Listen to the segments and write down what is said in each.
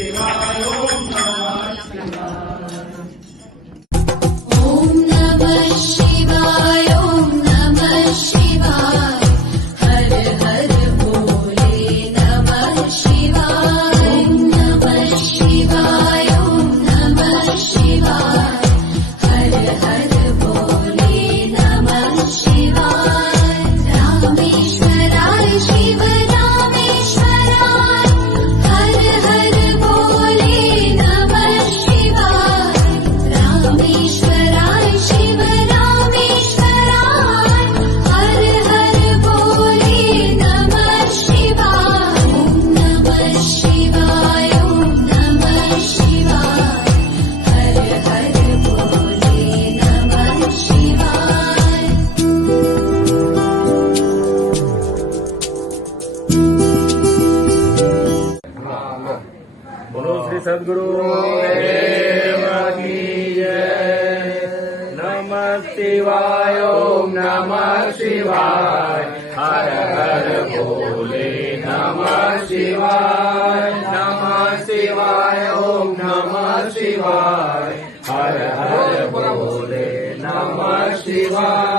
Shiva. सदगुरु नम शिवाय नम शिवाय। हर हर भोले नम शिवाय। नम शिवाय नम शिवाय। हर हर भोले नम शिवाय।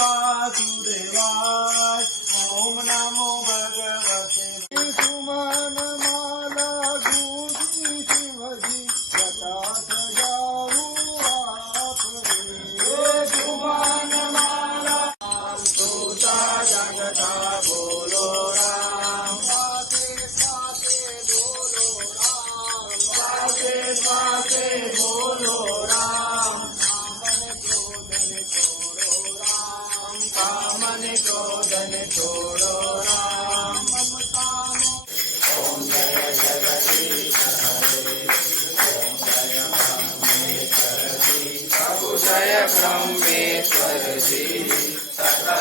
वासुदेवाय ॐ नमो भगवते सुमन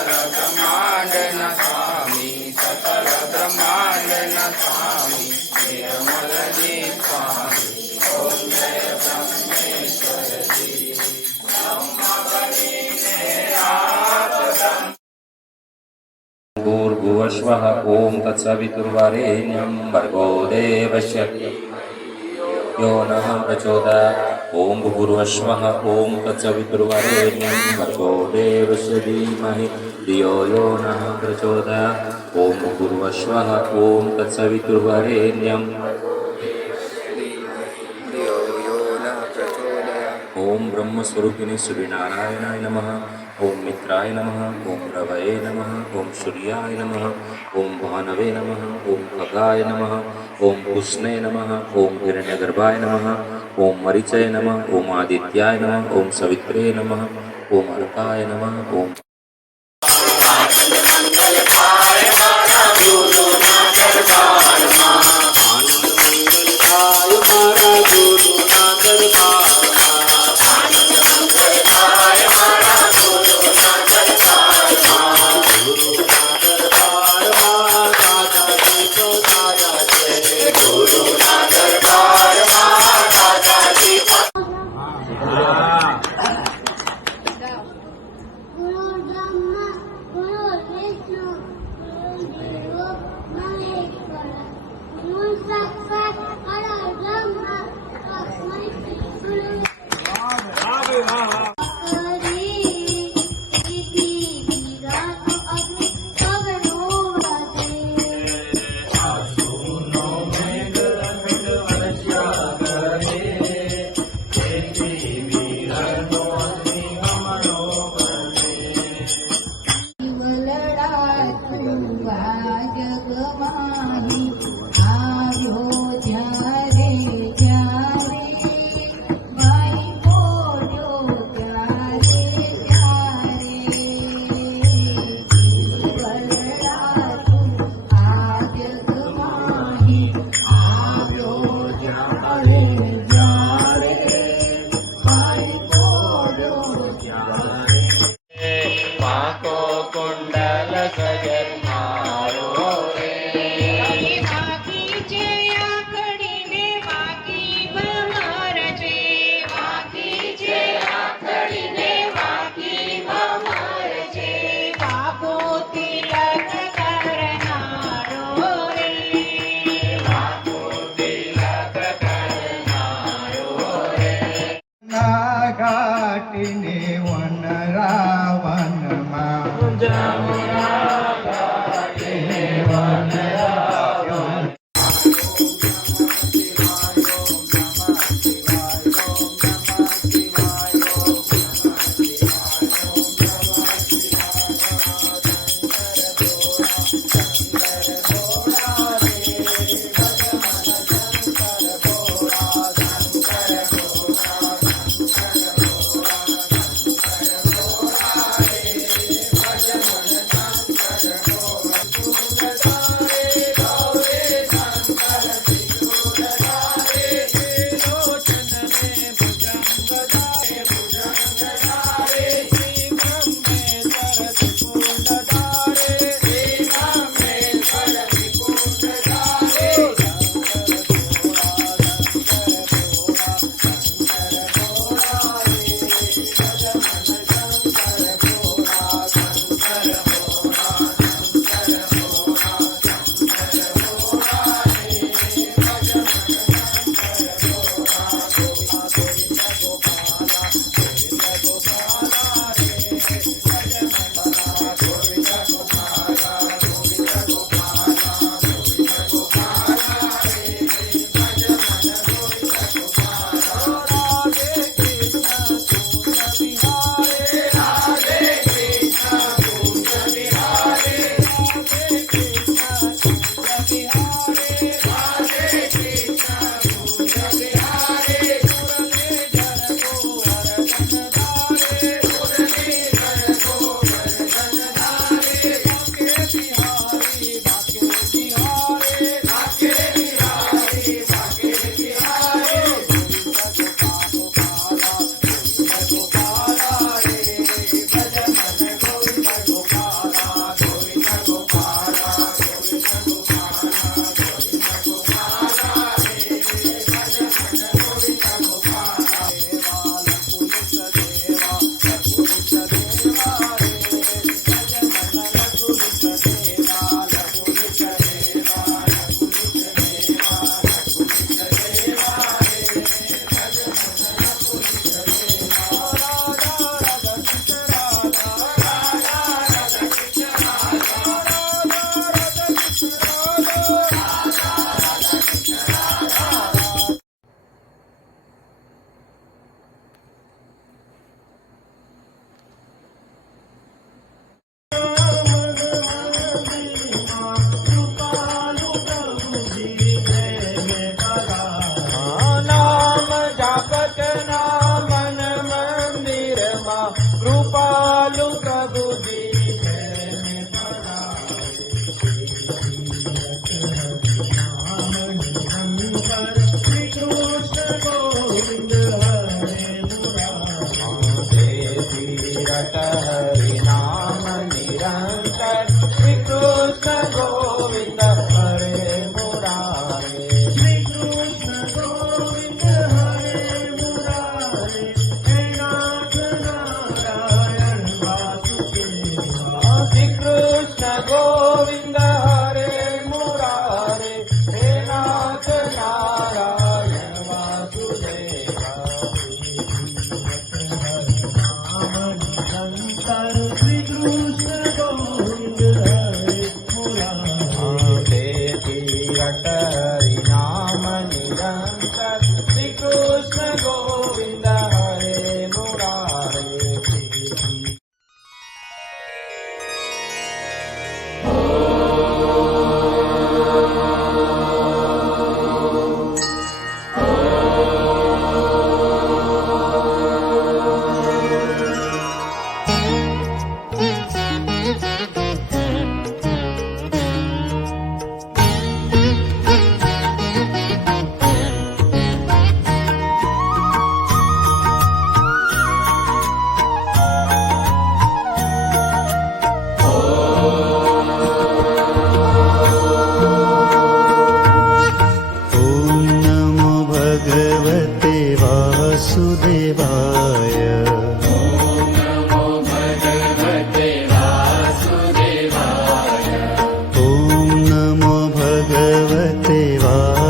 ओम भूर्भुवस्व ओं तत्सवितुर्वरेण्यं भर्गो देवस्य। यो नः प्रचोदयात् ओम भूर्वस्व ओम तत्सवितुर्वरेण्यं भर्गो देवस्य धीमहि। धियो यो नः प्रचोदयात् ॐ भूर्भुवस्वः ॐ तत्सवितुर्वरेण्यं धियो यो न ॐ ब्रह्मस्वरूपिणे श्रीनारायणाय नमः ॐ मित्राय नमः ॐ रवये नमः ॐ सूर्याय नमः ॐ भानवे नमः ॐ खगाय नमः ॐ पुष्णे नमः ॐ हिरण्यगर्भाय नमः ॐ मरीचय नमः ॐ आदित्याय नमः ॐ सवित्रे नमः ॐ अर्काय नमः ॐ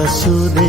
রসুরে